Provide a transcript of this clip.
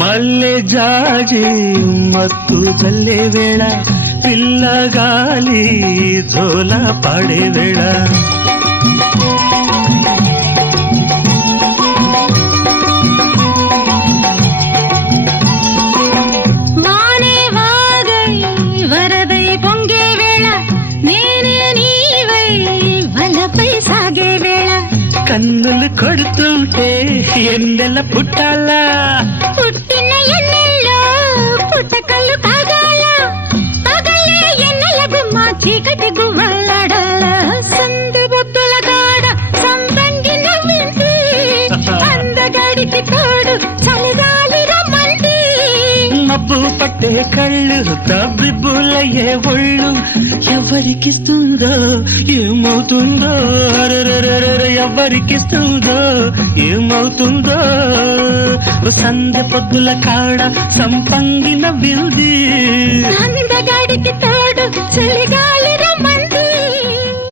మల్లె జాజి మత్తు చల్లే వేళ పిల్లగాలి జోల పాడే వేళ మానే వాగై వరదై పొంగే వేళ నేనే నీవై వలపై సాగే వేళ కన్నులు కొడుతుంటే ఎన్నెల పుట్టాలా పుట్టిన ఎన్నెల్లో పుట్టకల్లు కాగాల పగలే ఎన్నెల గుమ్మ చీకటి గువ్వలాడాల సందు బొద్దుల గాడ సంతంగి నవ్వింది అందగాడికి తోడు చలిగాలి రమ్మంది మబ్బు పట్టే కళ్ళు తబ్బిబ్బులయ్యే ఒళ్ళు ఎవరికిస్తుందో ఏమవుతుందో ఎవరికిస్తుందో ఏమవుతుందో సందె పొద్దుల కాడ సంపంగిన బిల్ది అందగాడికి తోడు చలిగాలి